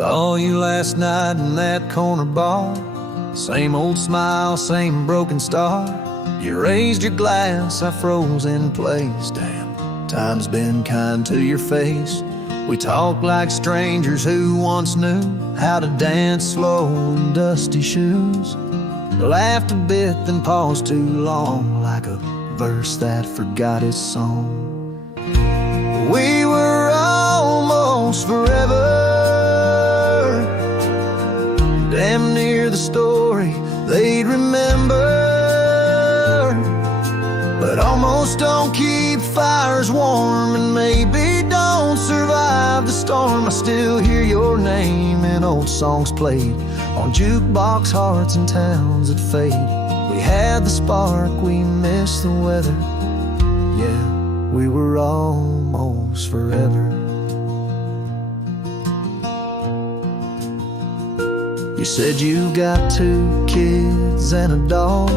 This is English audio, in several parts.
Saw you last night in that corner bar. Same old smile, same broken star. You raised your glass, I froze in place. Damn, time's been kind to your face. We talk like strangers who once knew how to dance slow in dusty shoes. Laughed a bit, then paused too long, like a verse that forgot its song. We were almost forever, damn near the story they'd remember. But almost don't keep fires warm, and maybe don't survive the storm. I still hear your name in old songs played on jukebox hearts and towns that fade. We had the spark, we missed the weather. Yeah, we were almost forever. You said you got 2 kids and a dog.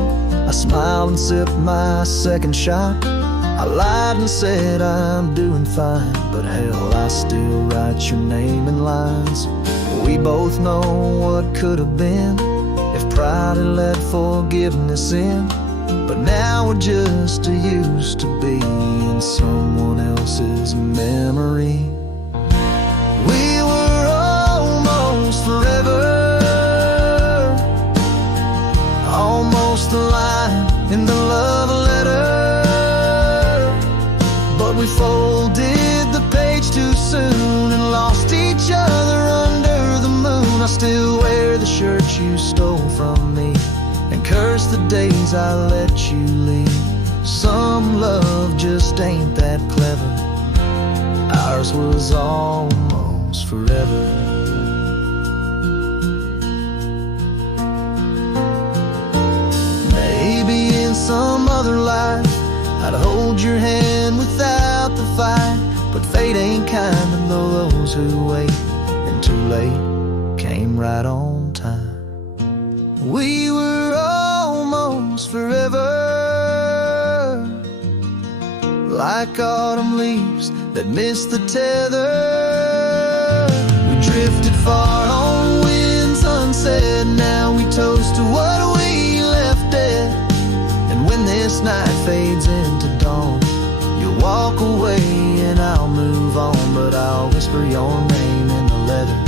I smiled and sipped my second shot. I lied and said I'm doing fine, but hell, I still write your name in lines. We both know what could have been if pride had let forgiveness in. But now we're just used to be in someone else's memory. We were almost forever, almost the line in the love letter. But we folded the page too soon and lost each other under the moon. I still wear the shirt you stole from me and curse the days I let you leave. Some love just ain't that clever. Ours was almost forever. Maybe in some other life I'd hold your hand without the fight, but fate ain't kind to those who wait, and too late came right on time. We were almost forever, like autumn leaves that missed the tether. We drifted far on winds unsaid. Now we toast to what we left at. And when this night fades into dawn, you'll walk away and I'll move on. But I'll whisper your name in the leather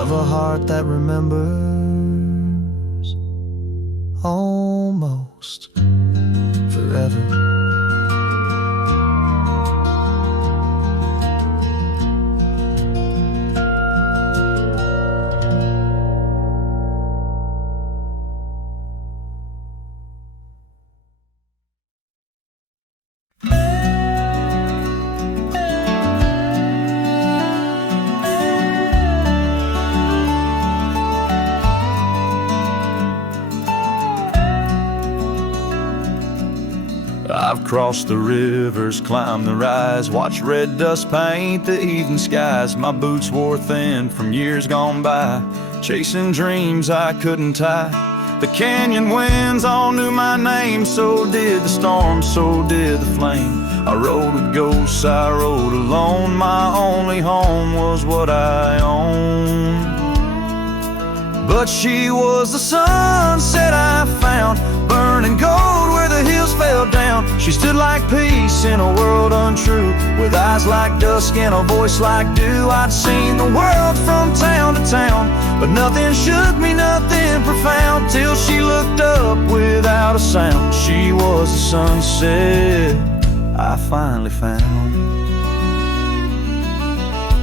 of a heart that remembers almost forever. I've crossed the rivers, climbed the rise, watched red dust paint the evening skies. My boots wore thin from years gone by, chasing dreams I couldn't tie. The canyon winds all knew my name, so did the storm, so did the flame. I rode with ghosts, I rode alone. My only home was what I owned. But she was the sunset I found, burning gold where the hills fell down. She stood like peace in a world untrue, with eyes like dusk and a voice like dew. I'd seen the world from town to town, but nothing shook me, nothing profound, till she looked up without a sound. She was the sunset I finally found.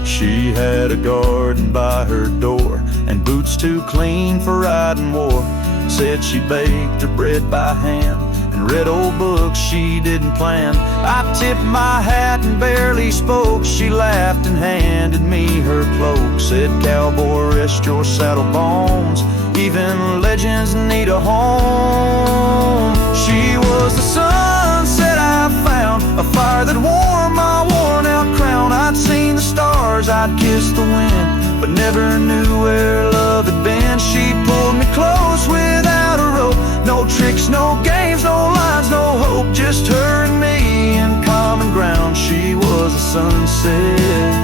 She had a garden by her door and boots too clean for riding war. Said she baked her bread by hand and read old books she didn't plan. I tipped my hat and barely spoke. She laughed and handed me her cloak. Said, cowboy, rest your saddle bones, even legends need a home. She was the sunset I found, a fire that warmed my worn out crown. I'd seen the stars, I'd kissed the wind, but never knew where love had been. She pulled me close without a rope, no tricks, no games, no lines, no hope, just her and me in common ground. She was a sunset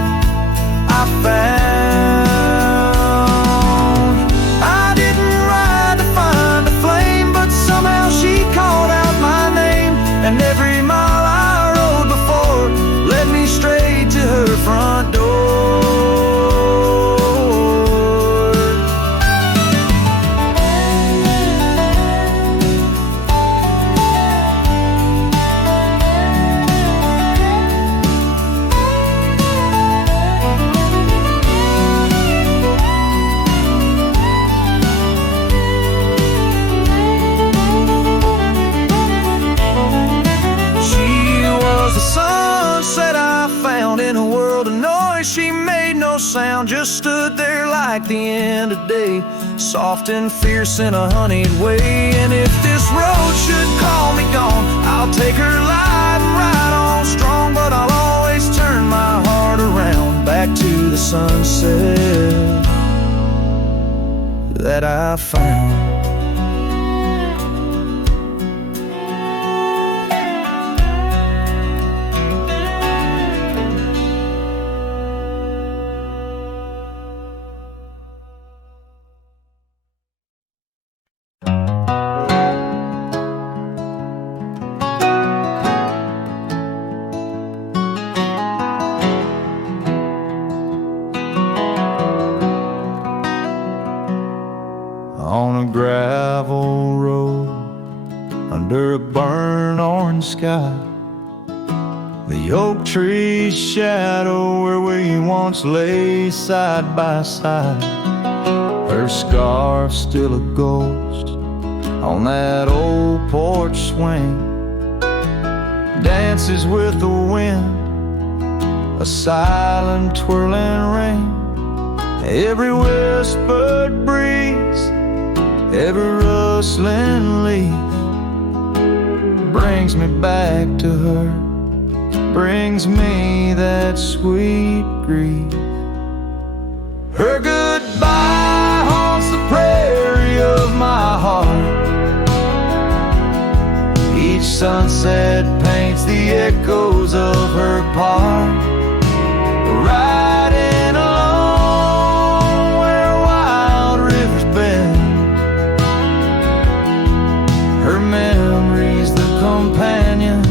I found. I didn't ride to find a flame, but somehow she called out my name. And every mile I rode before led me straight to her front door. In a world of noise, she made no sound, just stood there like the end of day, soft and fierce in a honeyed way. And if this road should call me gone, I'll take her light and ride on strong. But I'll always turn my heart around back to the sunset that I found. On a gravel road under a burnt orange sky, the oak tree's shadow where we once lay side by side. Her scarf's still a ghost on that old porch swing, dances with the wind, a silent twirling ring. Every whispered breeze, every rustling leaf brings me back to her, brings me that sweet grief. Her goodbye haunts the prairie of my heart. Each sunset paints the echoes of her part, riding along where wild rivers bend. Her memory's the companion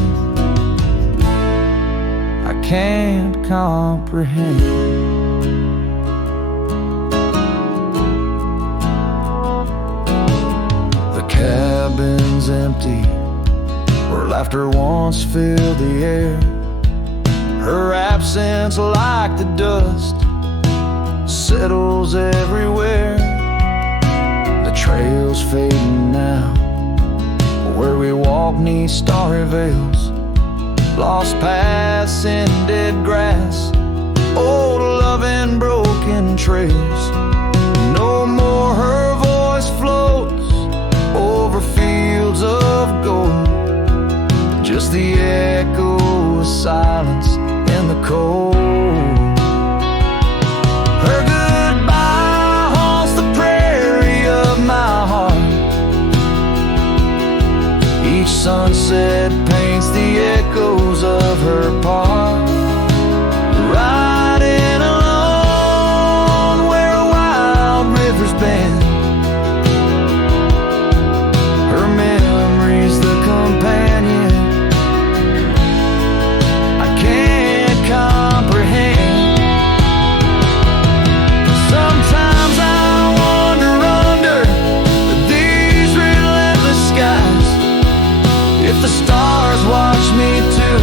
I can't comprehend. The cabin's empty where laughter once filled the air. Her absence, like the dust, settles everywhere. The trail's fading now, where we walk 'neath starry veils, lost paths in dead grass, old love and broken trails. No more her voice floats over fields of gold, just the echo of silence in the cold. Her goodbye haunts the prairie of my heart. Each sunset paints the echoes of her part, riding along where wild rivers bend. Her memory's the companion I can't comprehend. Sometimes I wander under these relentless skies, if the stars watch me too,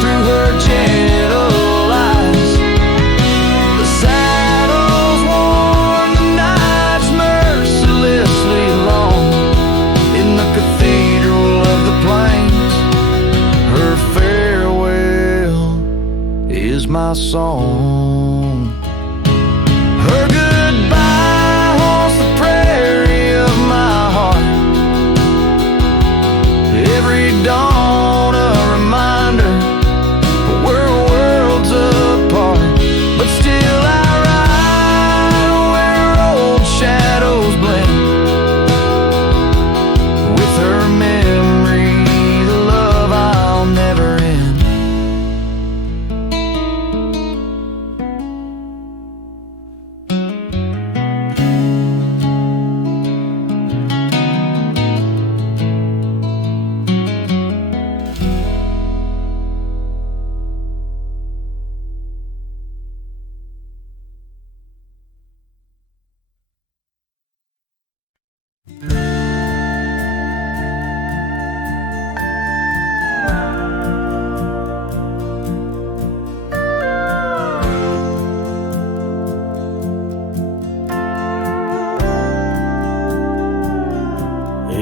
through her gentle eyes. The saddles worn, the nights mercilessly long, in the cathedral of the plains, her farewell is my song. Her goodbye haunts the prairie of my heart. Every dawn a reminder we're worlds apart, but still I ride where old shadows blend. With her memory, the love I'll never end.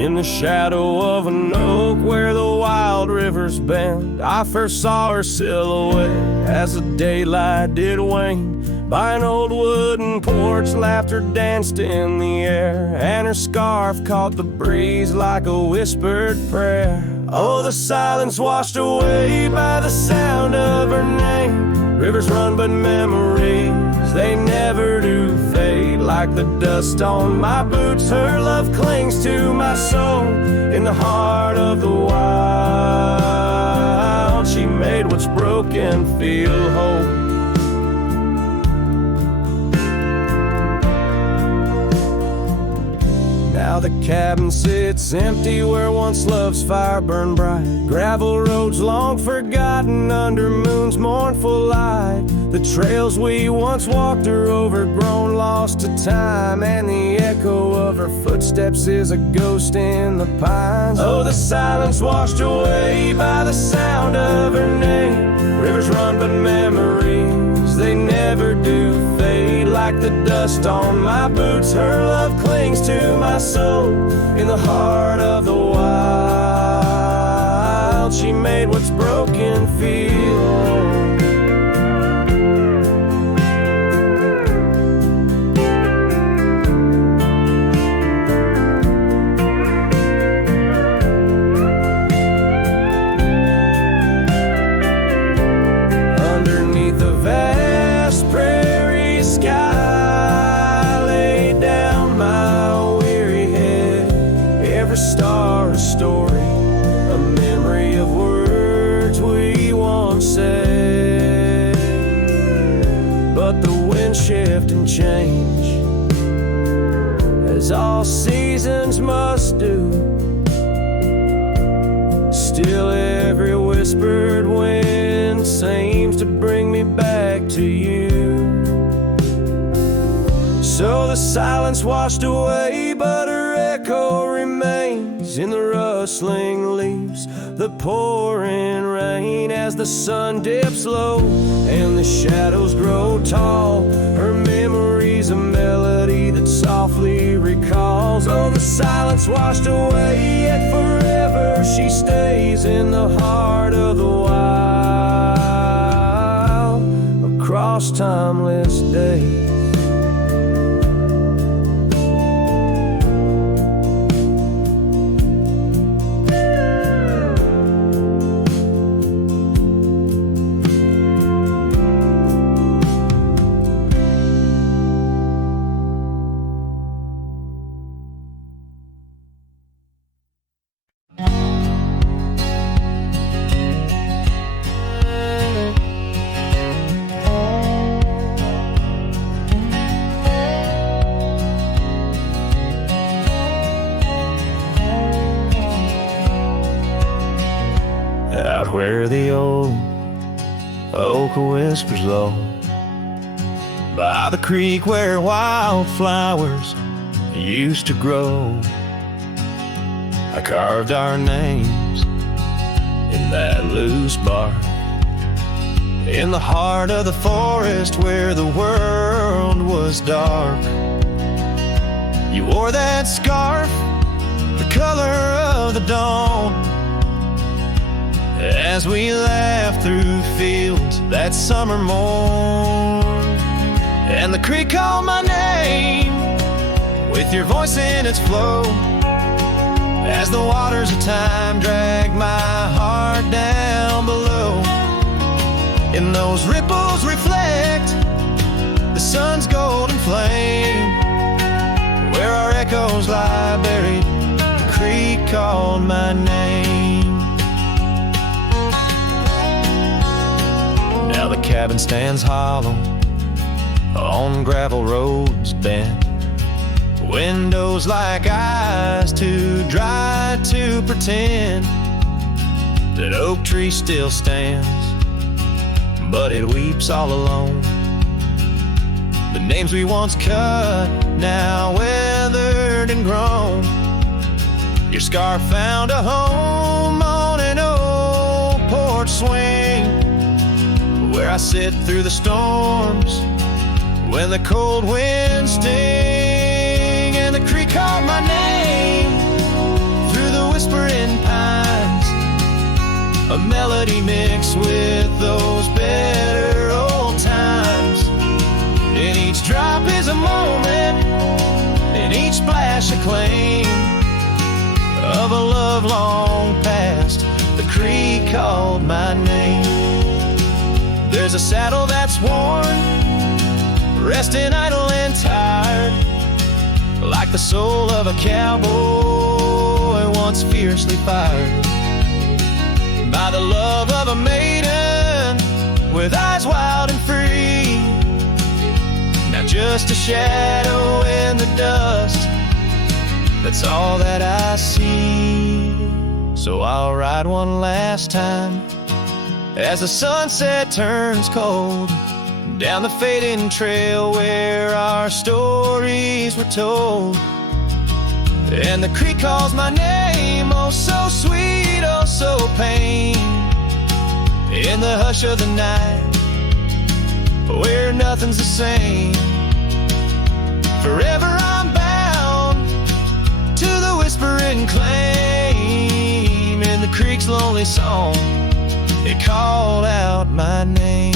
In the shadow of an oak where the wild rivers bend, I first saw her silhouette as the daylight did wane. By an old wooden porch, laughter danced in the air, and her scarf caught the breeze like a whispered prayer. Oh, the silence washed away by the sound of her name. Rivers run but memories, they never do fade. Like the dust on my boots, her love clings to my soul. In the heart of the wild, she made what's broken feel whole. Now the cabin sits empty where once love's fire burned bright. Gravel roads long forgotten under moon's mournful light. The trails we once walked are overgrown, lost to time, and the echo of her footsteps is a ghost in the pines. Oh, the silence washed away by the sound of her name. Rivers run but memories, they never do fade. Like the dust on my boots, her love clings to my soul. In the heart of the wild, she made what's broken feel whole. Underneath the vast prairie sky, lay down my weary head. Every star a story, a memory of words we once said. But the wind shift and change, as all seasons must do. Still every whispered wind seems to bring me back to you. So the silence washed away, but her echo remains in the rustling leaves, the pouring rain. As the sun dips low and the shadows grow tall, her memory's a melody that softly recalls. Oh, the silence washed away, yet forever she stays in the heart of the wild, across timeless days. Out where the old oak whispers low, by the creek where wildflowers used to grow, I carved our names in that loose bark. In the heart of the forest where the world was dark, you wore that scarf, the color of the dawn. As we laughed through fields that summer morn, and the creek called my name with your voice in its flow, as the waters of time dragged my heart down below. And those ripples reflect the sun's golden flame, where our echoes lie buried, the creek called my name. Now the cabin stands hollow on gravel roads bent, windows like eyes too dry to pretend that oak tree still stands, but it weeps all alone. The names we once cut, now weathered and grown. Your scarf found a home on an old porch swing, where I sit through the storms when the cold winds sting. And the creek called my name melody mixed with those better old times. And each drop is a moment, and each splash a claim of a love long past. The creek called my name. There's a saddle that's worn, resting idle and tired, like the soul of a cowboy once fiercely fired by the love of a maiden with eyes wild and free. Now just a shadow in the dust, that's all that I see. So I'll ride one last time as the sunset turns cold down the fading trail where our stories were told. And the creek calls my name, oh so sweet, oh so pain. In the hush of the night, where nothing's the same. Forever I'm bound to the whispering claim. In the creek's lonely song, it called out my name.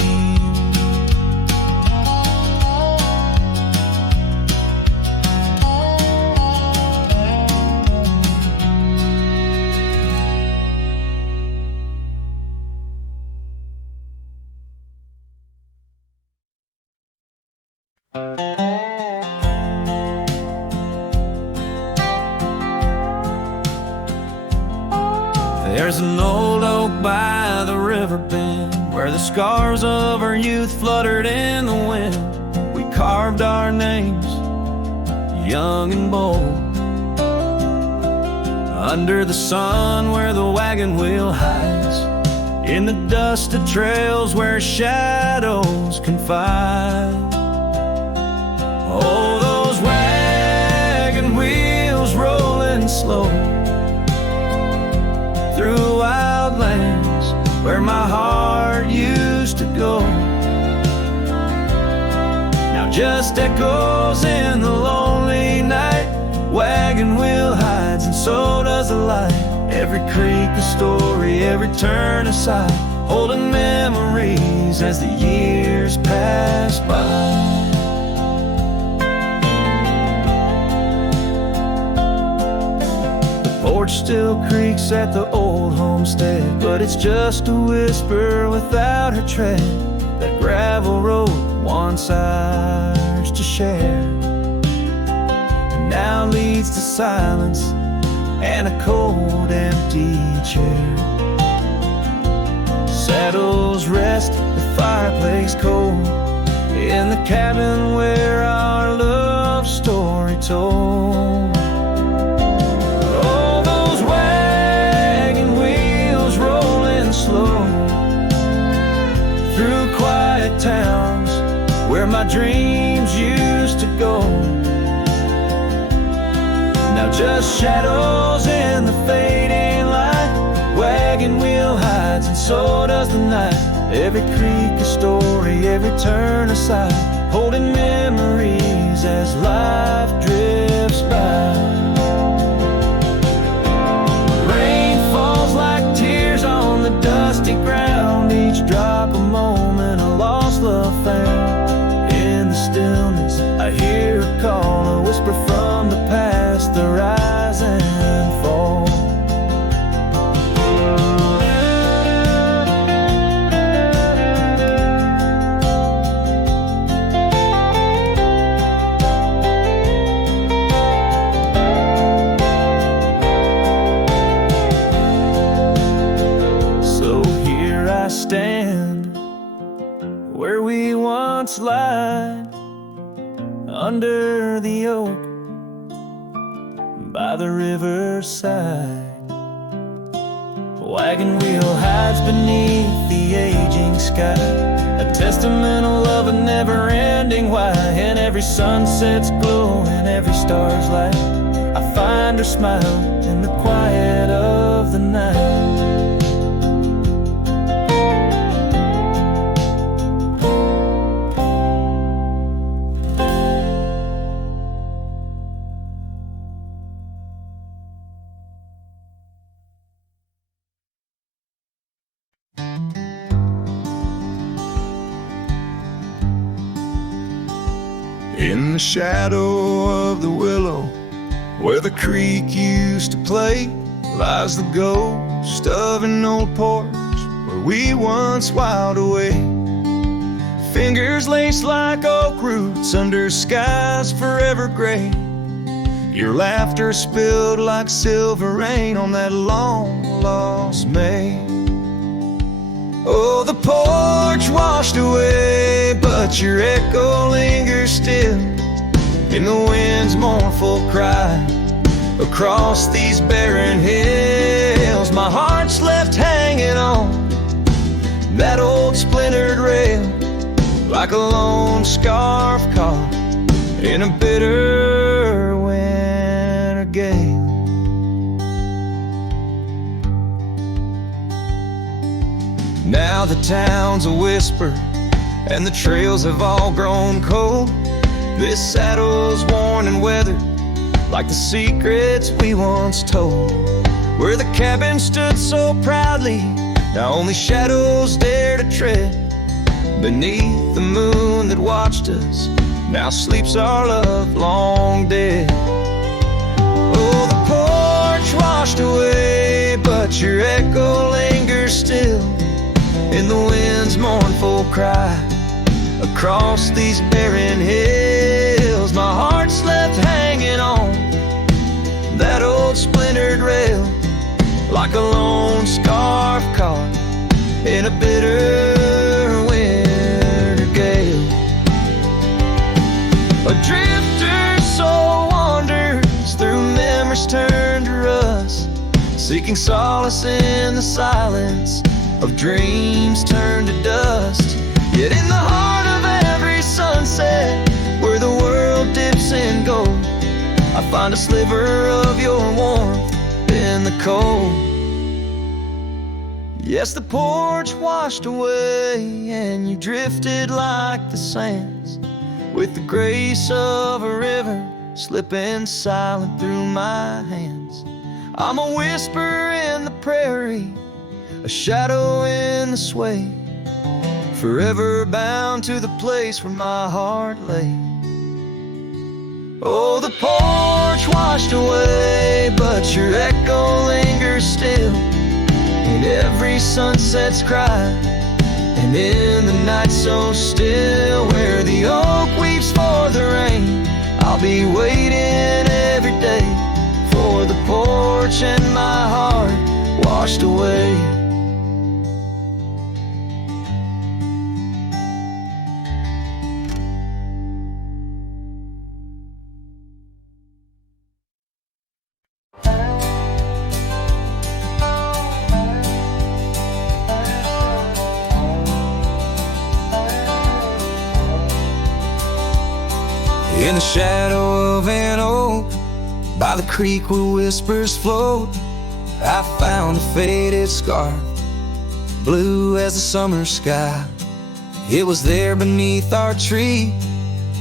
There's an old oak by the river bend where the scars of our youth fluttered in the wind. We carved our names, young and bold, under the sun where the wagon wheel hides, in the dusted trails where shadows confide. Oh, those wagon wheels rolling slow through wild lands where my heart used to go. Now just echoes in the lonely night. Wagon wheel hides and so does the light. Every creek a story, every turn a sight, holding memories as the years pass by. Porch still creaks at the old homestead, but it's just a whisper without her tread. That gravel road once ours to share now leads to silence and a cold, empty chair. Saddles rest, the fireplace cold, in the cabin where our love story told. Oh, those wagon wheels rolling slow through quiet towns where my dreams used to go. Now just shadows in the fading light. Wagon wheel hides and so does the night. Every creek a story, every turn a sight, holding memories as life drifts by. Rain falls like tears on the dusty ground, each drop a moment, a lost love found. In the stillness I hear a call, a whisper from the past, the rise and fall. So here I stand where we once lied, under the oak by the riverside. Wagon wheel hides beneath the aging sky, a testament of love, a never-ending why. And every sunset's glow and every star's light, I find her smile in the quiet of the night. In the shadow of the willow, where the creek used to play, lies the ghost of an old porch where we once whiled away. Fingers laced like oak roots under skies forever gray. Your laughter spilled like silver rain on that long-lost May. Oh, the porch washed away, but your echo lingers still in the wind's mournful cry across these barren hills. My heart's left hanging on that old splintered rail, like a lone scarf caught in a bitter winter gale. Now the town's a whisper and the trails have all grown cold. This saddle's worn and weathered like the secrets we once told. Where the cabin stood so proudly, now only shadows dare to tread. Beneath the moon that watched us, now sleeps our love long dead. Oh, the porch washed away, but your echo lingers still in the wind's mournful cry across these barren hills. My heart's left hanging on that old splintered rail, like a lone scarf caught in a bitter winter gale. A drifter soul wanders through memories turned to rust, seeking solace in the silence of dreams turned to dust. Yet in the heart of every sunset, where the world dips in gold, I find a sliver of your warmth in the cold. Yes, the porch washed away and you drifted like the sands, with the grace of a river slipping silent through my hands. I'm a whisper in the prairie, a shadow in the sway, forever bound to the place where my heart lay. Oh, the porch washed away, but your echo lingers still in every sunset's cry, and in the night so still, where the oak weeps for the rain. I'll be waiting every day for the porch and my heart washed away. In the shadow of an oak, by the creek where whispers float, I found a faded scarf, blue as the summer sky. It was there beneath our tree,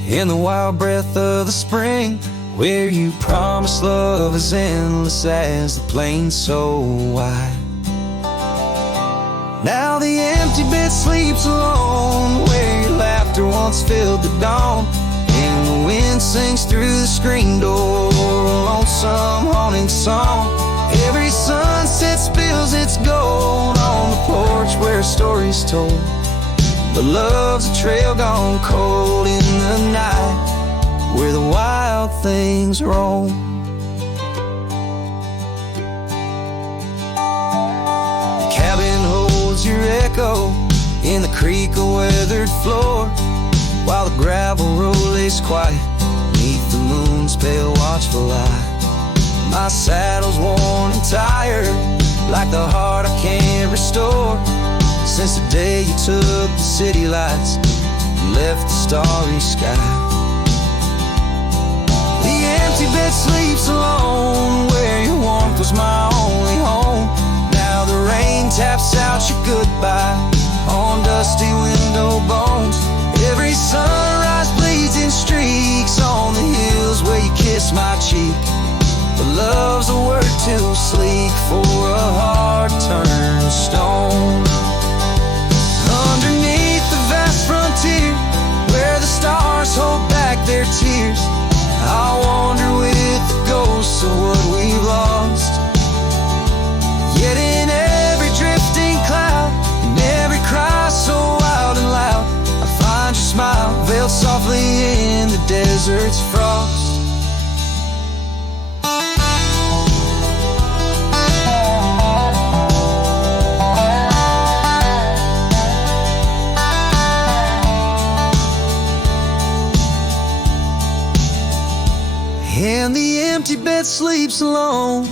in the wild breath of the spring, where you promised love as endless as the plain so wide. Now the empty bed sleeps alone, where your laughter once filled the dawn, and the wind sings through the screen door, a lonesome haunting song. Every sunset spills its gold on the porch where a story's told, but love's a trail gone cold in the night, where the wild things roam. The cabin holds your echo in the creek a weathered floor, while the gravel road lays quiet beneath the moon's pale watchful light. My saddle's worn and tired, like the heart I can't restore, since the day you took the city lights and left the starry sky. The empty bed sleeps alone, where your warmth was my only home. Now the rain taps out your goodbye on dusty window bones. Every sunrise bleeds in streaks on the hills where you kiss my cheek, but love's a word too sleek for a heart turned stone. Underneath the vast frontier, where the stars hold back their the empty bed sleeps alone,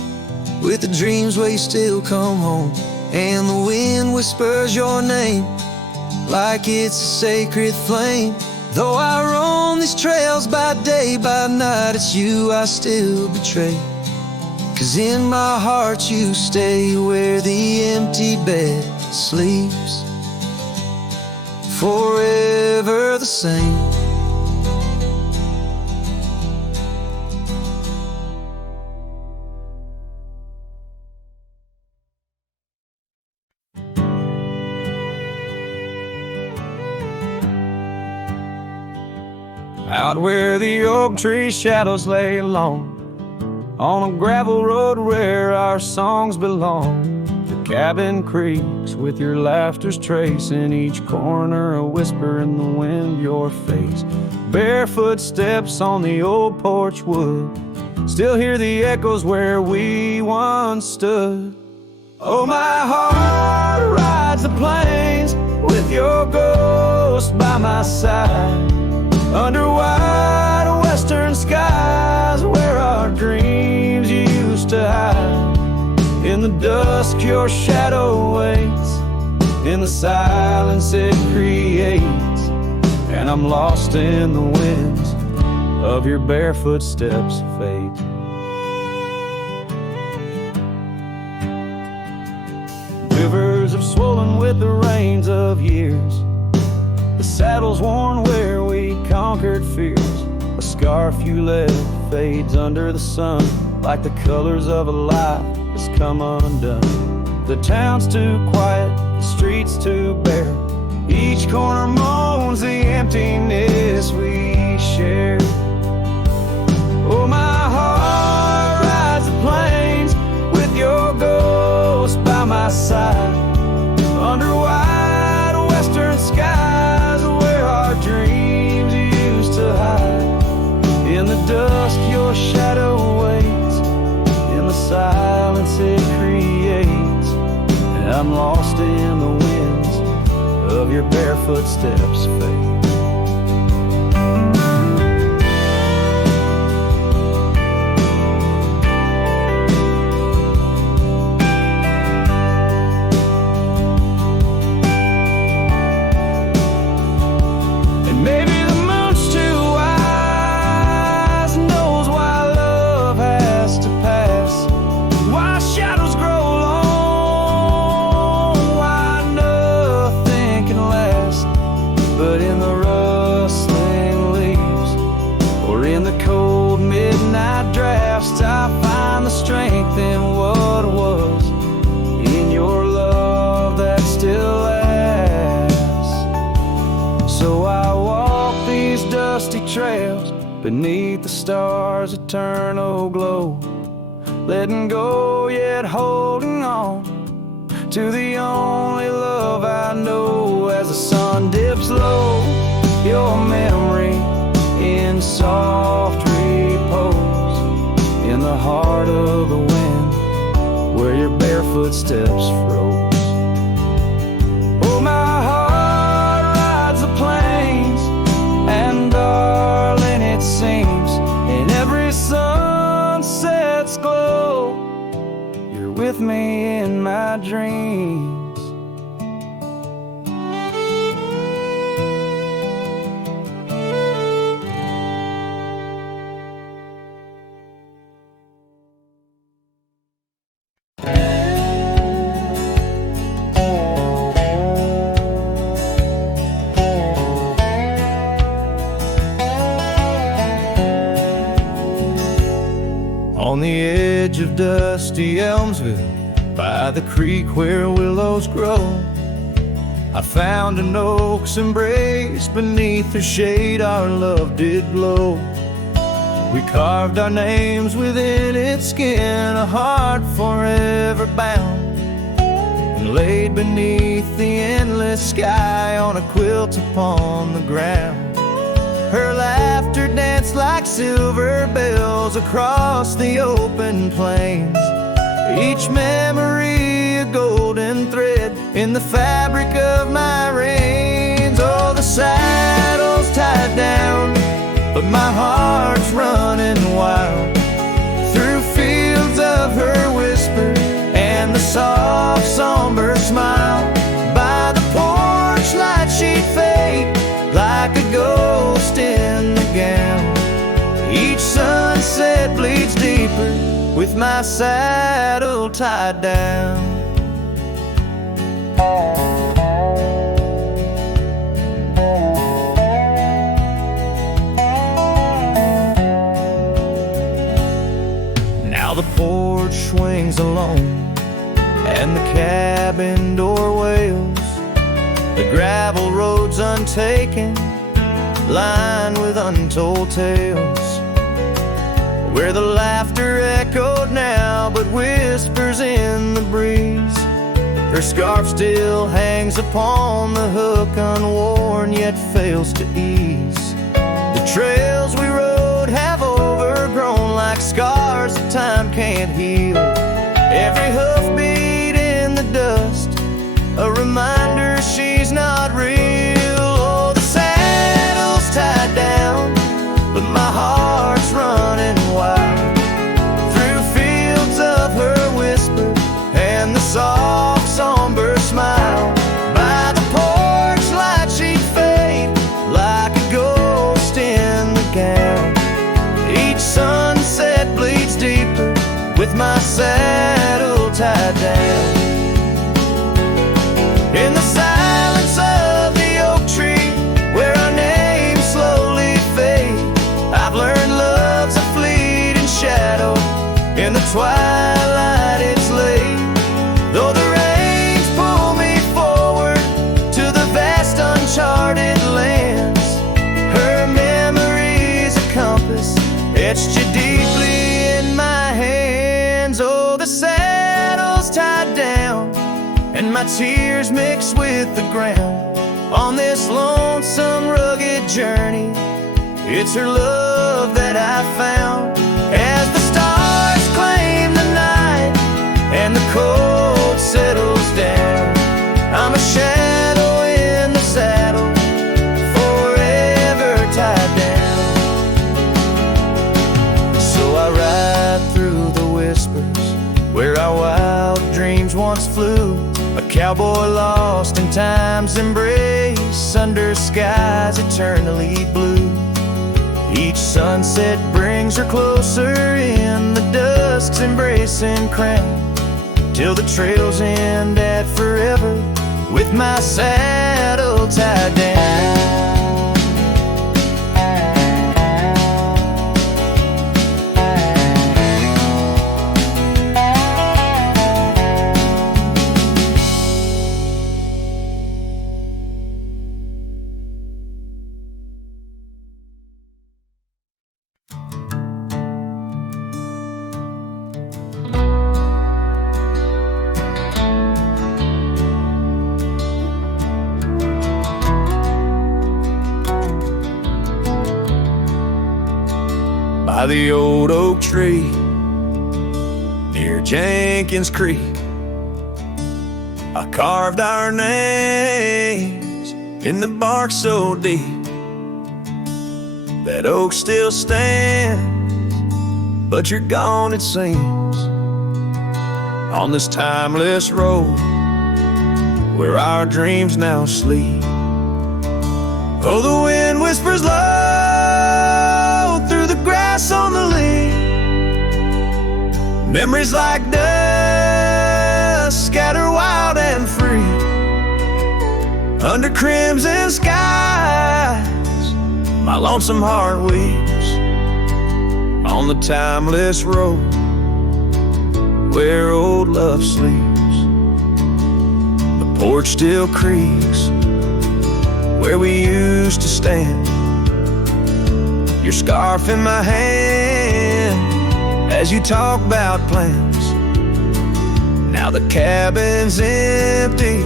with the dreams where you still come home, and the wind whispers your name like it's a sacred flame. Though I roam these trails by day, by night, it's you I still betray. 'Cause in my heart you stay where the empty bed sleeps, forever the same. Out where the oak tree shadows lay alone, on a gravel road where our songs belong. The cabin creaks with your laughter's trace, in each corner a whisper in the wind your face. Barefoot steps on the old porch wood, still hear the echoes where we once stood. Oh, my heart rides the plains with your ghost by my side, under wide western skies where our dreams used to hide. In the dusk your shadow waits, in the silence it creates, and I'm lost in the winds of your barefoot steps' fate. Rivers have swollen with the rains of years, the saddle's worn where we conquered fears. A scarf you left fades under the sun, like the colors of a life that's come undone. The town's too quiet, the streets too bare, each corner moans the emptiness we share. Oh, my heart rides the plains with your ghost by my side, under wide western skies where our dreams used to hide. In the dusk your shadow waits, in the silence it creates, and I'm lost in the winds of your barefoot steps' fate. Trails beneath the stars' eternal glow, letting go yet holding on to the only love I know. As the sun dips low, your memory in soft repose, in the heart of the wind where your barefoot steps froze. Oh, my heart rides the plains, and darling, it seems in every sunset's glow, you're with me in my dreams. On the edge of dusty Elmsville, by the creek where willows grow, I found an oak's embrace. Beneath the shade our love did glow. We carved our names within its skin, a heart forever bound, and laid beneath the endless sky on a quilt upon the ground. Her laughter danced like silver bells across the open plains, each memory a golden thread in the fabric of my reins. Oh, the saddle's tied down, but my heart's running wild, with my saddle tied down. Now the porch swings alone, and the cabin door wails. The gravel road's untaken, lined with untold tales, where the laughter echoed now but whispers in the breeze. Her scarf still hangs upon the hook, unworn yet fails to ease. The trails we rode have overgrown like scars that time can't heal. Every hoofbeat in the dust, a reminder she's not real. Oh, the saddle's tied down, but my heart's running wild through fields of her whisper and the soft somber smile. By the porch light she'd fade like a ghost in the gown. Each sunset bleeds deeper with my saddle tied down. In the silence of the oak tree, where our names slowly fade, I've learned love's a fleeting shadow. In the twilight it's late, though the rains pull me forward to the vast uncharted lands. Her memory's a compass etched you deeply in my hands. Oh, the saddle's tied down, and my tears mix with the ground on this lonesome, rugged journey. It's her love that I found. As the stars claim the night and the cold settles down, I'm a shadow in the saddle, forever tied down. So I ride through the whispers where our wild dreams once flew, a cowboy lost in time's embrace under skies eternally blue. Each sunset brings her closer in the dusk's embracing crown, till the trails end at forever with my saddle tied down. By the old oak tree near Jenkins Creek, I carved our names in the bark so deep that oak still stands, but you're gone it seems. On this timeless road where our dreams now sleep, oh, the wind whispers low through the grass on the lea. Memories like dust scatter wild and free under crimson skies. My lonesome heart weeps on the timeless road where old love sleeps. The porch still creaks where we used to stand, your scarf in my hand as you talk about plans. Now the cabin's empty,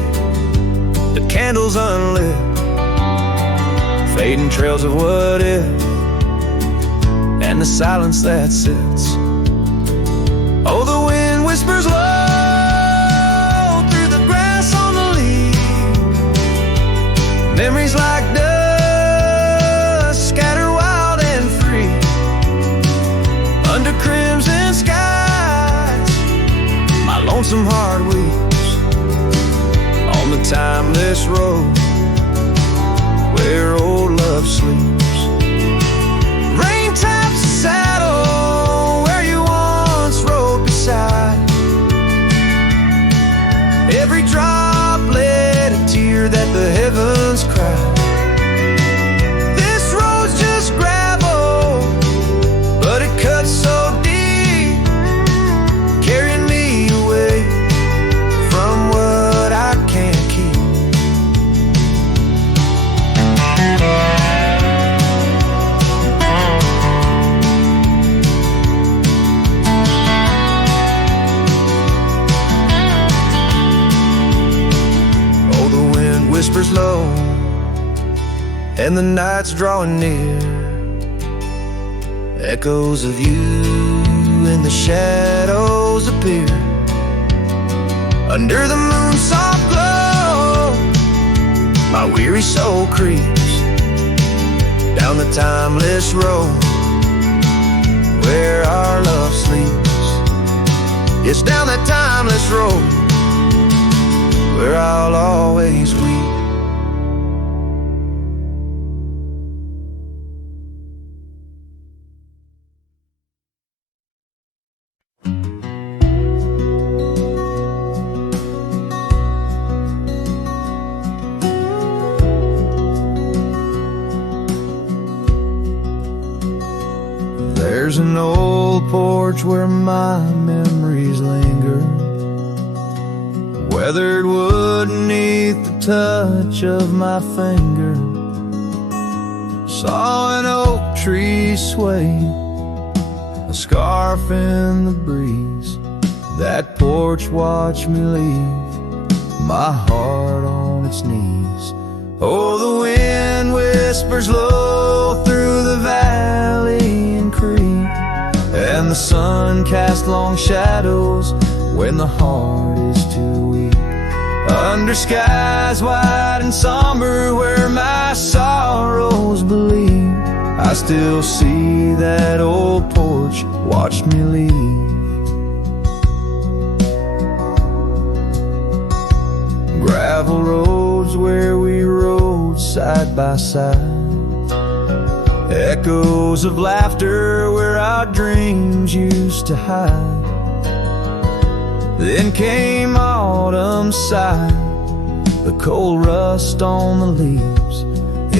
the candles unlit, fading trails of what if, and the silence that sits. Oh, the wind whispers low through the grass on the lea. Memories like dust scatter wild and free under crimson skies. My lonesome heart weeps on the timeless road where old love sleeps. Rain taps the saddle where you once rode. low and the night's drawing near. Echoes of you in the shadows appear. Under the moon's soft glow, my weary soul creeps down the timeless road where our love sleeps. It's down that timeless road where I'll always weep. There's an old porch where my memories linger, weathered wood beneath the touch of my finger. Saw an oak tree sway, a scarf in the breeze. That porch watched me leave, my heart on its knees. Oh, the wind whispers low through the valley and creek, and the sun casts long shadows when the heart is too weak. Under skies wide and somber where my sorrows bleed, I still see that old porch watch me leave. Gravel roads where we rode side by side, echoes of laughter where our dreams used to hide. Then came autumn sigh, the cold rust on the leaves,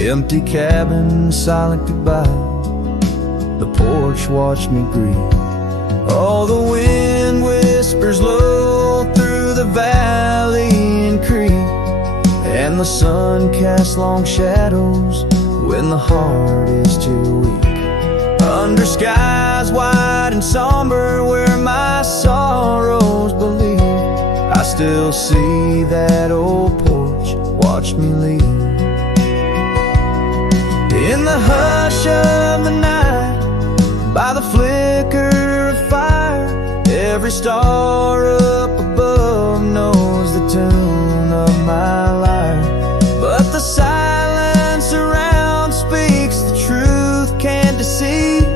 empty cabin, silent goodbye. The porch watched me grieve. Oh, the wind whispers low through the valley and creek, and the sun casts long shadows when the heart is too weak. Under skies wide and somber where my sorrows believe, I still see that old porch watch me leave. In the hush of the night, by the flicker of fire, every star up above knows the tune of my lyre. But the silence around speaks the truth, can't deceive.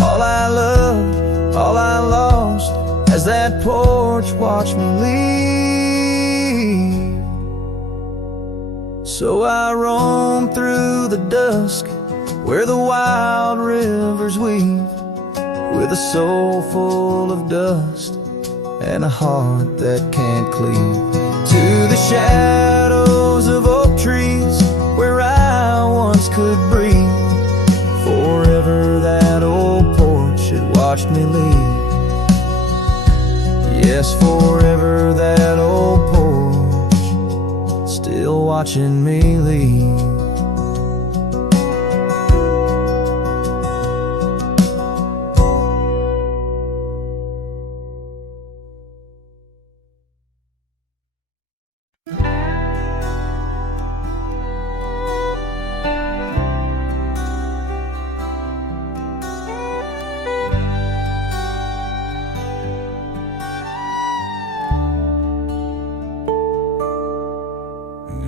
All I loved, all I lost, as that porch watched me leave. So I roam through the dusk where the wild rivers weave, with a soul full of dust and a heart that can't cleave. To the shadows of oak trees where I once could breathe, forever that old porch had watched me leave. Yes, forever that old porch still watching me leave.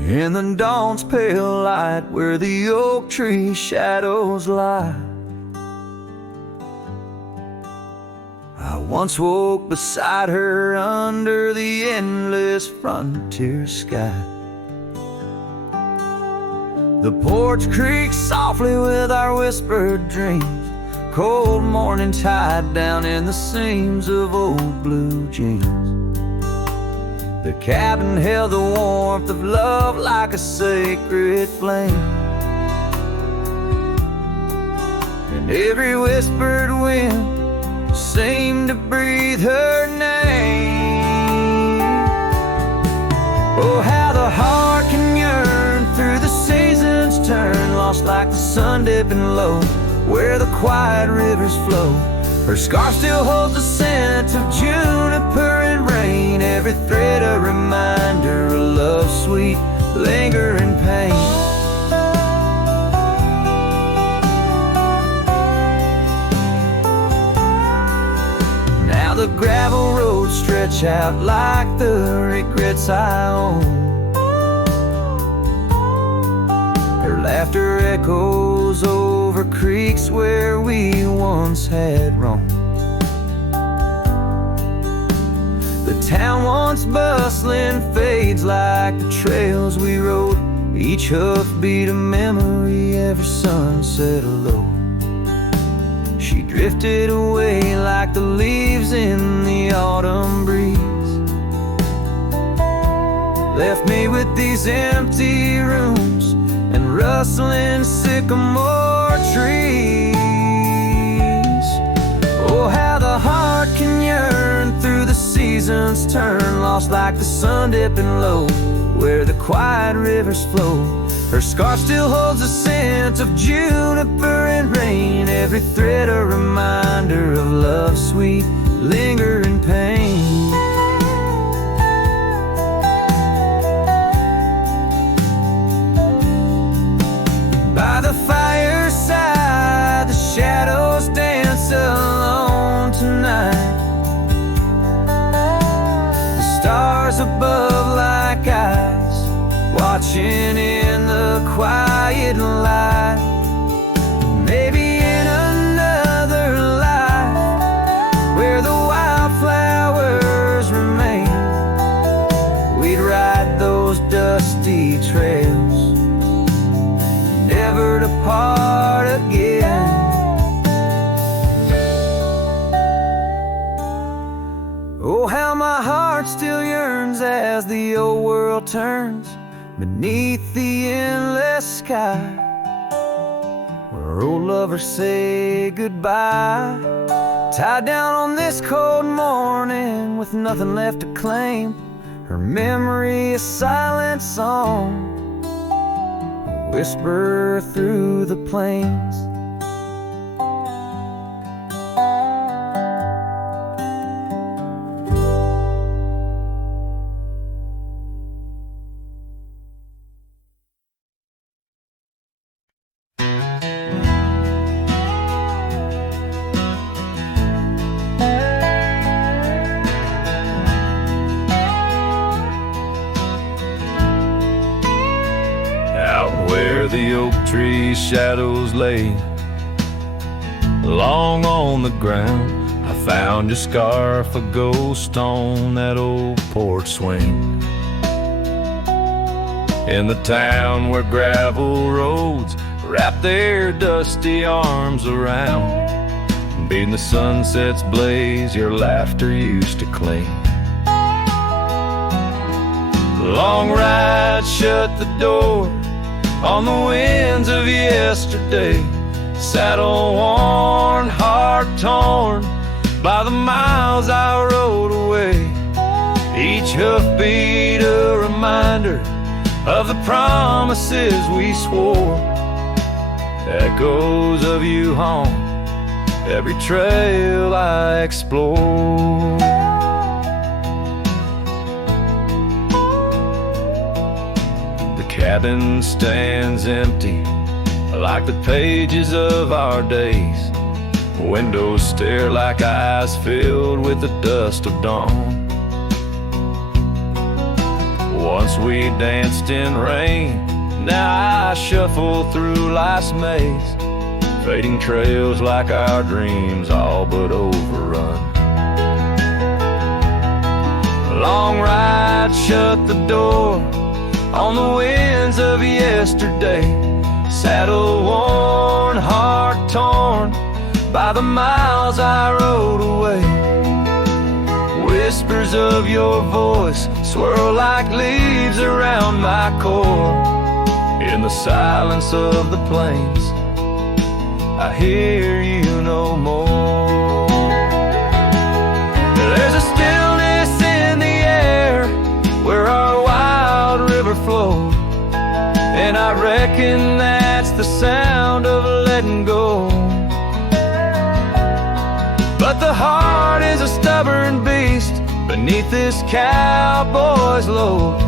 In the dawn's pale light where the oak tree shadows lie, I once woke beside her under the endless frontier sky. The porch creaks softly with our whispered dreams, cold morning tide down in the seams of old blue jeans. The cabin held the warmth of love like a sacred flame, and every whispered wind seemed to breathe her name. Oh, how the heart can yearn through the seasons turn, lost like the sun dipping low where the quiet rivers flow. Her scarf still holds the scent of juniper and rain, every thread a reminder of love sweet lingering pain. Now the gravel roads stretch out like the regrets I own. Her laughter echoes over creeks where we once had roamed. The town once bustling fades like the trails we rode, each hoofbeat a memory, every sunset a low. She drifted away like the leaves in the autumn breeze, left me with these empty rooms and rustling sycamore trees. Oh, how the heart can yearn through the seasons turn, lost like the sun dipping low where the quiet rivers flow. Her scarf still holds the scent of juniper and rain, every thread a reminder of love's sweet lingering pain. By the fireside, the shadows dance alone tonight. The stars above like eyes, watching in the quiet light. Maybe in another life, where the wildflowers remain, we'd ride those dusty trails, never to part again. Oh, how my heart still yearns as the old world turns beneath the endless sky, where old lovers say goodbye, tied down on this cold morning with nothing left to claim. Her memory a silent song, a whisper through the plains. The oak tree shadows lay long on the ground, I found your scarf, a ghost on that old porch swing. In the town where gravel roads wrap their dusty arms around, beating the sunset's blaze, your laughter used to cling. The long ride shut the door on the winds of yesterday, saddle worn, heart torn by the miles I rode away. Each hoofbeat a reminder of the promises we swore, echoes of you haunt every trail I explore. Cabin stands empty like the pages of our days. Windows stare like eyes filled with the dust of dawn. Once we danced in rain, now I shuffle through life's maze, fading trails like our dreams all but overrun. Long ride shut the door on the winds of yesterday, saddle worn, heart torn by the miles I rode away. Whispers of your voice swirl like leaves around my core. In the silence of the plains, I hear you no more. There's a stillness in the air where our wild river flowed, and I reckon that's the sound of letting go. But the heart is a stubborn beast beneath this cowboy's load.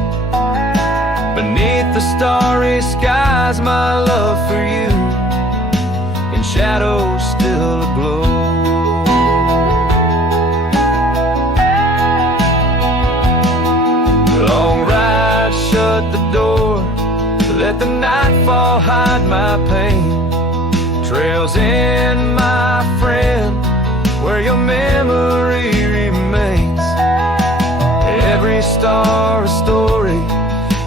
Beneath the starry skies, my love for you in shadows still aglow. Long ride, shut the door, let the nightfall hide my pain. Trails in, my friend, where your memory remains. Every star a story,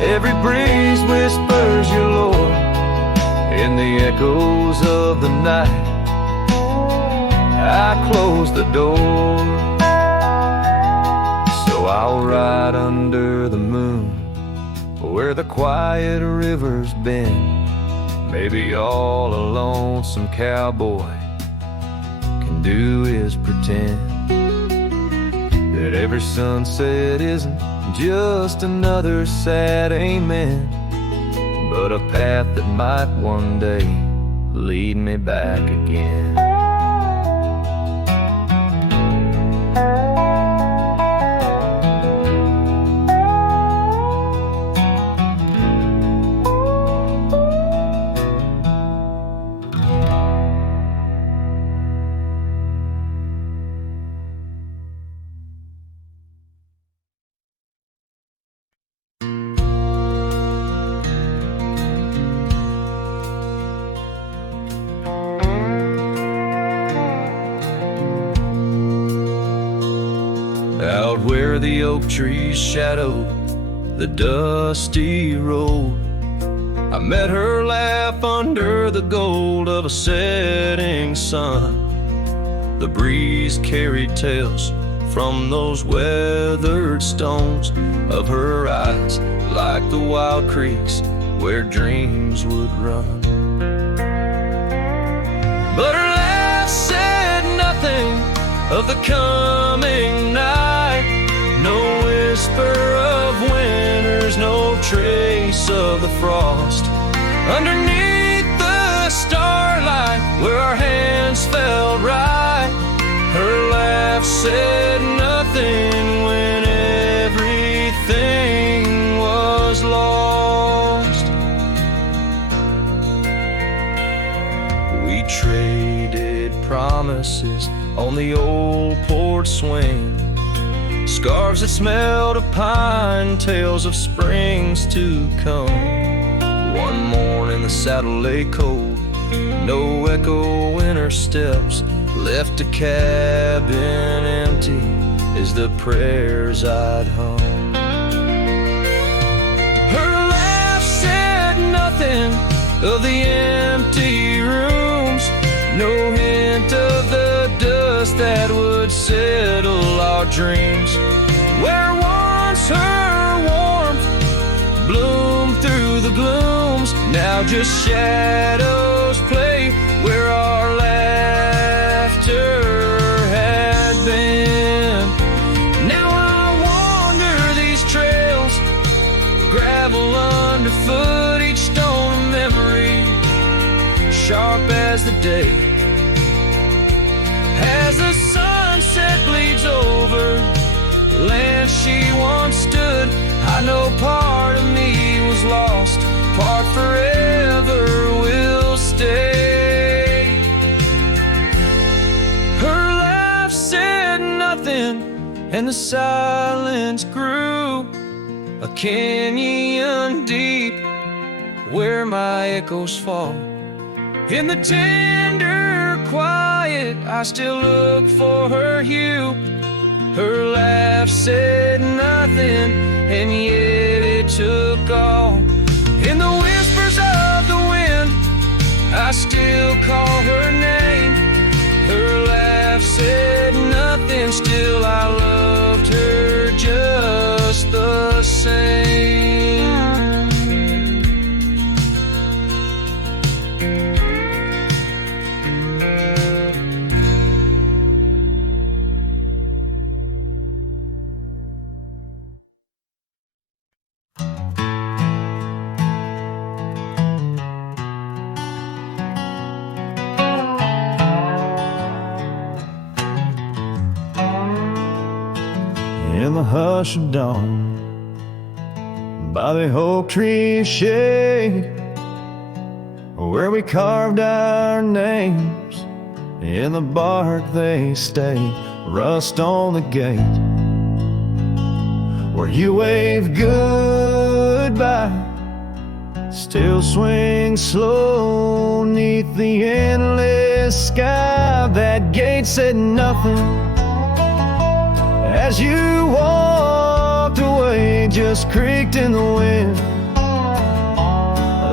every breeze whispers your lore. In the echoes of the night, I close the door. So I'll ride under the moon, where the quiet river's bend. Maybe all a lonesome cowboy can do is pretend that every sunset isn't just another sad amen, but a path that might one day lead me back again. Out where the oak trees shadow the dusty road, I met her laugh under the gold of a setting sun. The breeze carried tales from those weathered stones of her eyes, like the wild creeks where dreams would run. But her laugh said nothing of the coming night, no whisper of winters, no trace of the frost. Underneath the starlight, where our hands felt right, her laugh said nothing when everything was lost. We traded promises on the old porch swing, scarves that smelled of pine, tales of springs to come. One morning the saddle lay cold, no echo in her steps, left a cabin empty as the prayers I'd hung. Her laugh said nothing of the empty rooms, no hint of the dust that would settle our dreams. Where once her warmth bloomed through the glooms, now just shadows play where our laughter had been. Now I wander these trails, gravel underfoot, each stone a memory, sharp as the day. As the sunset bleeds over land she once stood, I know part of me was lost, part forever will stay. Her laugh said nothing, and the silence grew a canyon deep where my echoes fall. In the tender quiet, I still look for her hue. Her laugh said nothing, and yet it took all. In the whispers of the wind, I still call her name. Her laugh said nothing, still I loved her just the same. In the hush of dawn, by the oak tree shade, where we carved our names. In the bark they stay, rust on the gate, where you wave goodbye, still swing slow neath the endless sky. That gate said nothing as you walked away, just creaked in the wind,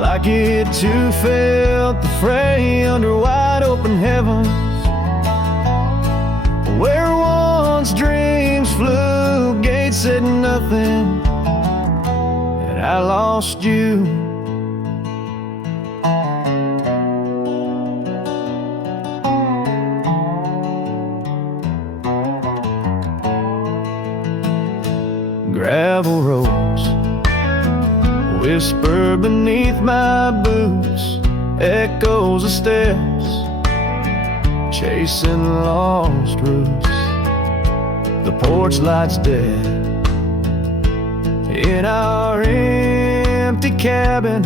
like it too felt the fray under wide open heavens, where once dreams flew. Gate said nothing, and I lost you. Gravel roads whisper beneath my boots, echoes of steps chasing lost roots. The porch light's dead in our empty cabin,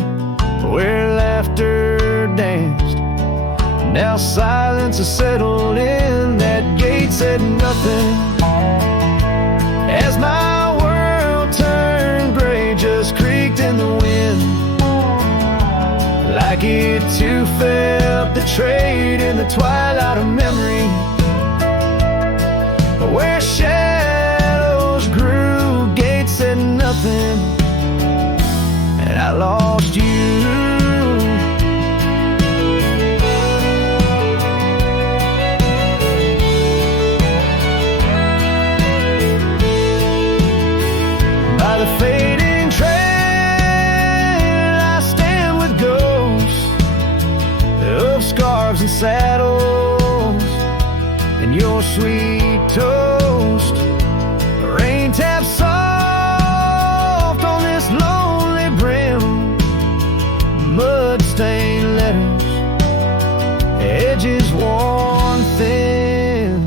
where laughter danced. Now silence has settled in. That gate said nothing as my world turned gray, just creaked in the wind, like it too felt betrayed in the twilight of memory, where shadows grew. Gate said nothing, and I lost you. By the fading trail I stand with ghosts of scarves and saddles, and your sweet toast. The rain taps soft on this lonely brim, mud-stained letters, edges worn thin,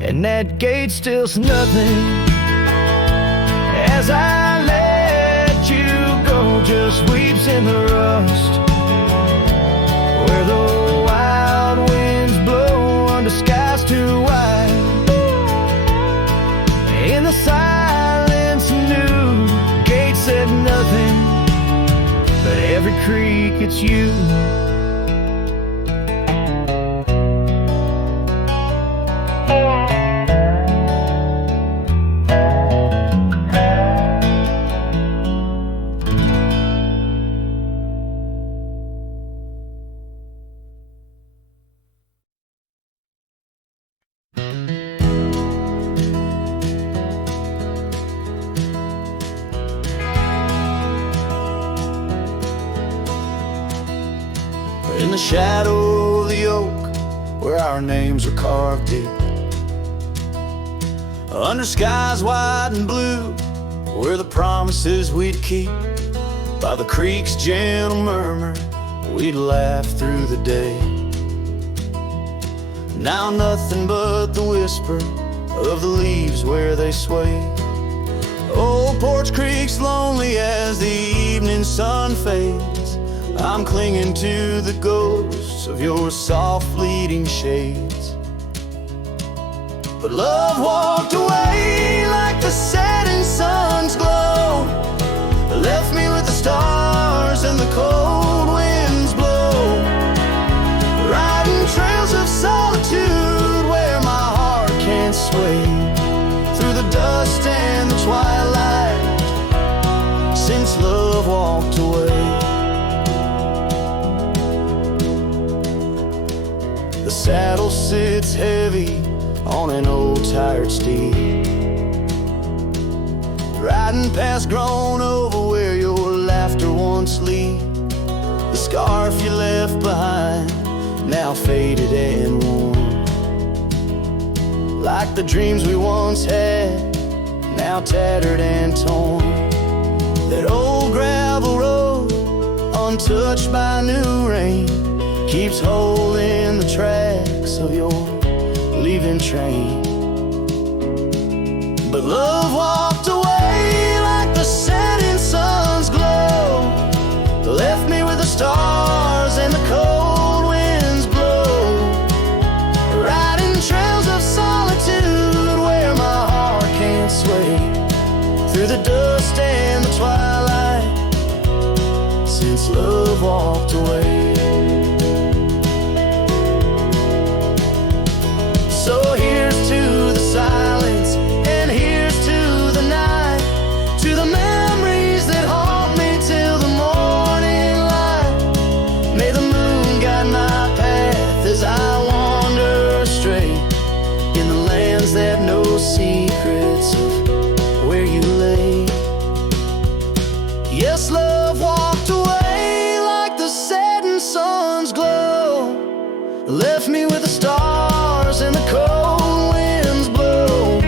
and that gate still's nothing as I let you go, just weeps in the rust, where the wild winds blow under skies too wide. In the silence new, gate said nothing, but every creak it's you. In the shadow of the oak, where our names are carved deep, under skies wide and blue, where the promises we'd keep, by the creek's gentle murmur, we'd laugh through the day. Now nothing but the whisper of the leaves where they sway. Old Porch Creek's lonely as the evening sun fades. I'm clinging to the ghosts of your soft fleeting shades. But love walked away like the setting sun's glow, left me with the stars and the cold winds blow, riding trails of solitude where my heart can't sway, through the dust and the twilight, since love walked away. The saddle sits heavy on an old tired steed, riding past grown over where your laughter once lead. The scarf you left behind, now faded and worn, like the dreams we once had, now tattered and torn. That old gravel road, untouched by new rain, keeps holding the tracks of your leaving train. But love walked away like the through the dust and the twilight, since love walked away. So here's to the silence, and here's to the night, to the memories that haunt me till the morning light. May the moon guide my path as I wander astray, in the lands that know secrets of where you lay. Yes, love walked away like the setting sun's glow, left me with the stars and the cold winds blow,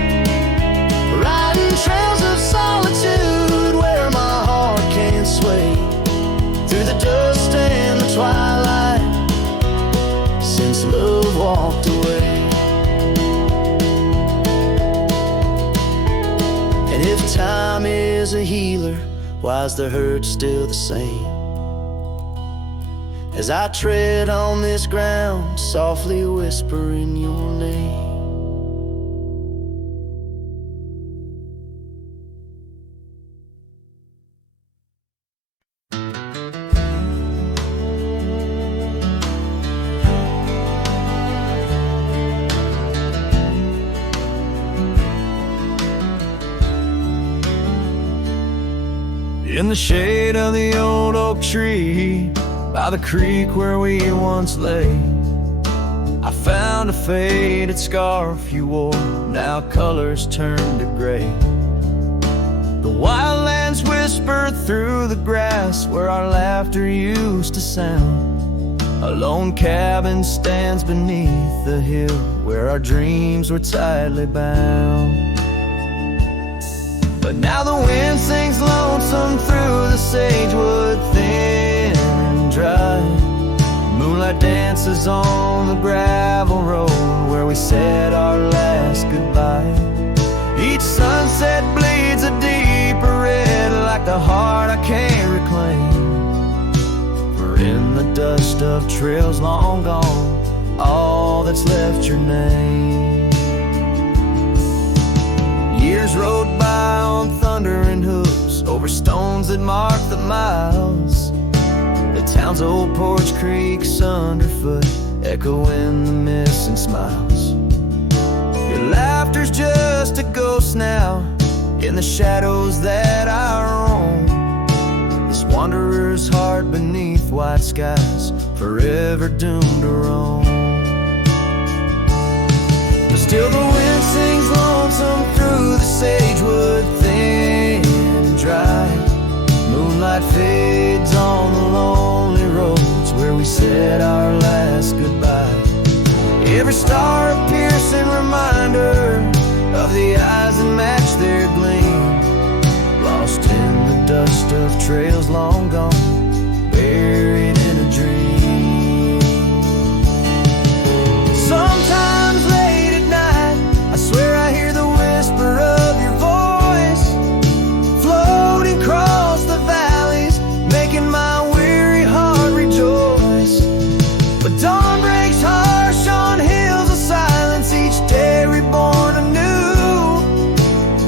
riding trails of solitude where my heart can't sway, through the dust and the twilight, since love walked away. And if time is a healer, why's the hurt still the same? As I tread on this ground, softly whispering your name. In the shade of the old oak tree, by the creek where we once lay, I found a faded scarf you wore, now colors turned to gray. The wildlands whisper through the grass where our laughter used to sound. A lone cabin stands beneath the hill where our dreams were tightly bound. But now the wind sings lonesome through the sagewood thin and dry. Moonlight dances on the gravel road where we said our last goodbye. Each sunset bleeds a deeper red like the heart I can't reclaim. For in the dust of trails long gone, all that's left your name. Years rode by on thundering hooves over stones that mark the miles. The town's old Porch creaks underfoot, echoing the missing smiles. Your laughter's just a ghost now in the shadows that I roam. This wanderer's heart beneath white skies, forever doomed to roam. But still the wind sings lonesome through the sagewood thin and dry. Moonlight fades on the lonely roads where we said our last goodbye. Every star a piercing reminder of the eyes that match their gleam, lost in the dust of trails long gone, buried in a dream. Sometimes late at night, I swear I hear the whisper of your voice, floating across the valleys, making my weary heart rejoice. But dawn breaks harsh on hills of silence, each day reborn anew,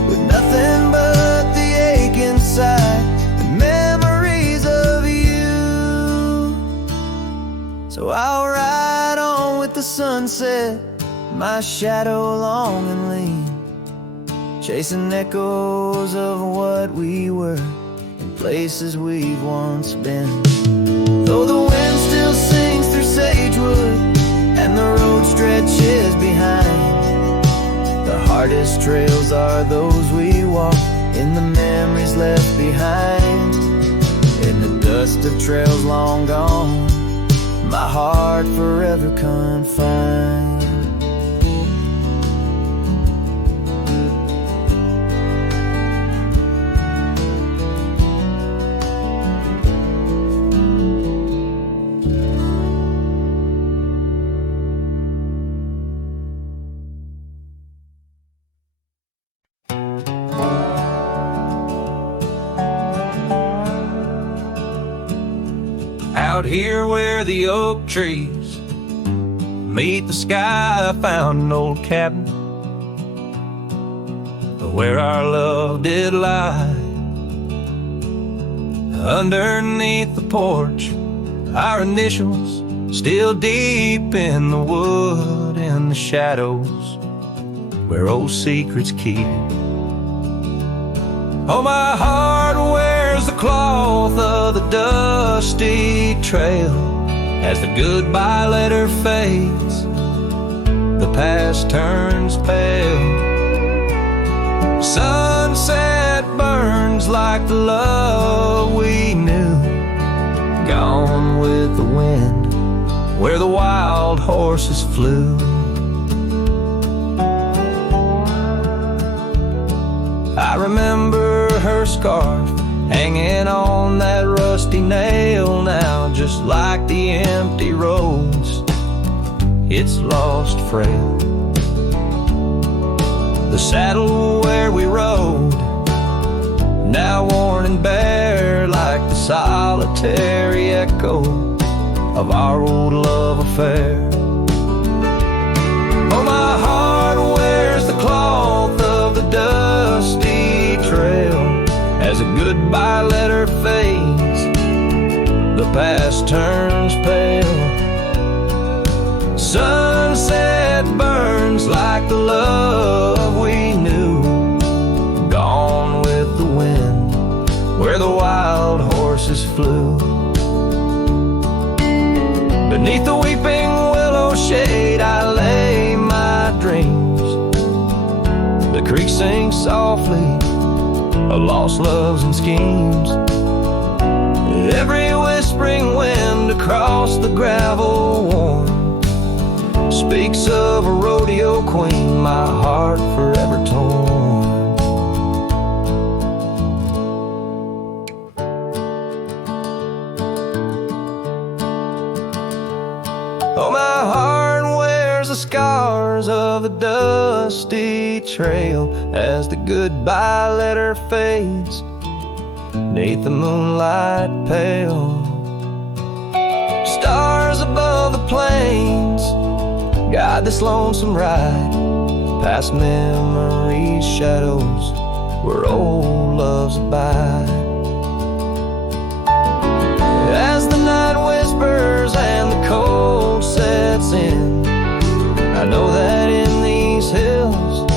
with nothing but the ache inside, the memories of you. So I'll ride on with the sunset, my shadow long and lean, chasing echoes of what we were in places we've once been. Though the wind still sings through sagewood and the road stretches behind, the hardest trails are those we walk in the memories left behind. In the dust of trails long gone, my heart forever confined. Out here where the oak trees meet the sky, I found an old cabin, where our love did lie. Underneath the porch, our initials still deep in the wood, in the shadows where old secrets keep. Oh, my heart wears the cloth of the dusty trail as the goodbye letter fades, the past turns pale. Sunset burns like the love we knew, gone with the wind where the wild horses flew. I remember her scarf hanging on that rusty nail now, just like the empty roads, it's lost frail. The saddle where we rode, now worn and bare like the solitary echo of our old love affair. Oh, my heart wears the cloth of the dusty trail as a goodbye letter fades, the past turns pale. Sunset burns like the love we knew, gone with the wind where the wild horses flew. Beneath the weeping willow shade I lay my dreams. The creek sings softly of lost loves and schemes. Every whispering wind across the gravel worn speaks of a rodeo queen, my heart forever torn. Oh, my heart wears the scars of the dusty trail as the goodbye letter fades, neath the moonlight pale. Stars above the plains guide this lonesome ride, past memories, shadows where old loves abide. As the night whispers and the cold sets in, I know that in these hills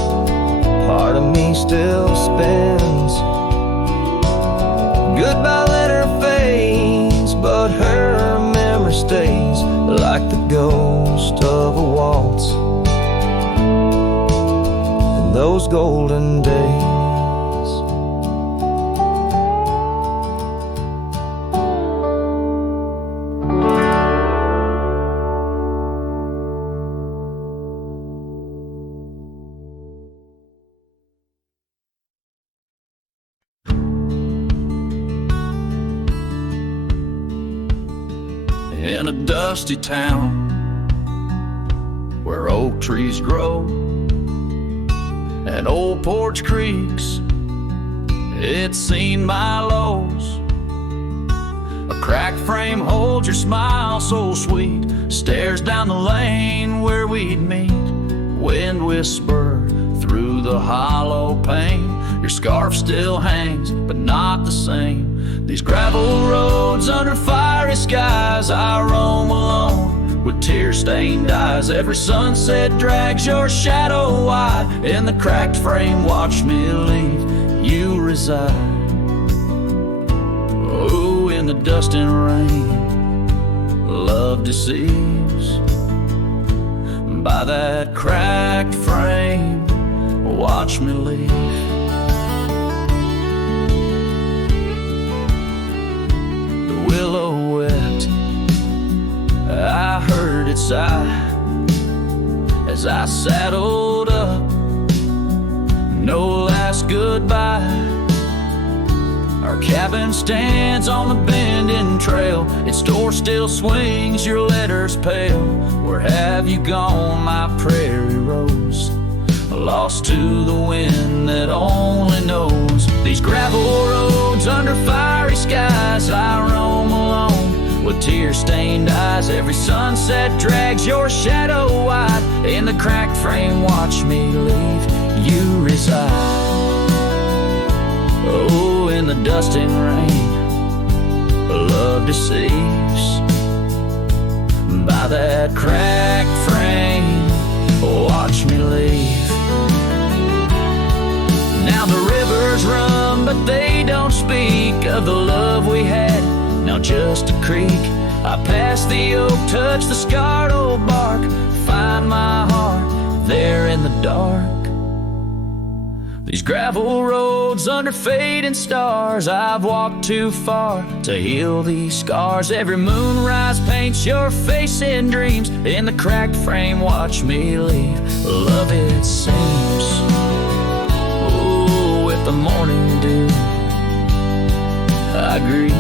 part of me still spins. Goodbye letter fades, but her memory stays like the ghost of a waltz in those golden days. In a dusty town where oak trees grow and old porch creaks, it's seen my lows. A cracked frame holds your smile so sweet, stares down the lane where we'd meet. Wind whisper through the hollow pane, your scarf still hangs but not the same. These gravel roads under fiery skies, I roam alone with tear-stained eyes. Every sunset drags your shadow wide, in the cracked frame watch me leave, you reside. Oh, in the dust and rain, love deceives. By that cracked frame, watch me leave. Willow wept, I heard it sigh as I saddled up. No last goodbye. Our cabin stands on the bending trail, its door still swings, your letters pale. Where have you gone, my prairie rose? Lost to the wind that only knows. These gravel roads under fiery skies, I roam alone with tear-stained eyes. Every sunset drags your shadow wide, in the cracked frame watch me leave, you reside. dust and rain, love deceives. By that cracked frame, watch me leave. Now the rivers run, but they don't speak of the love we had. Now just a creek. I pass the oak, touch the scarred old bark, find my heart there in the dark. These gravel roads under fading stars, I've walked too far to heal these scars. Every moonrise paints your face in dreams. In the cracked frame, watch me leave. Love, it seems, oh, with the morning dew I grieve.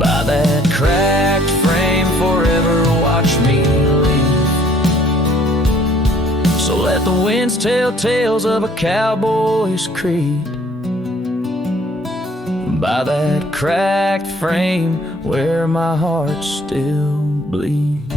By that cracked frame, forever watch me leave. So let the winds tell tales of a cowboy's creed. By that cracked frame where my heart still bleeds.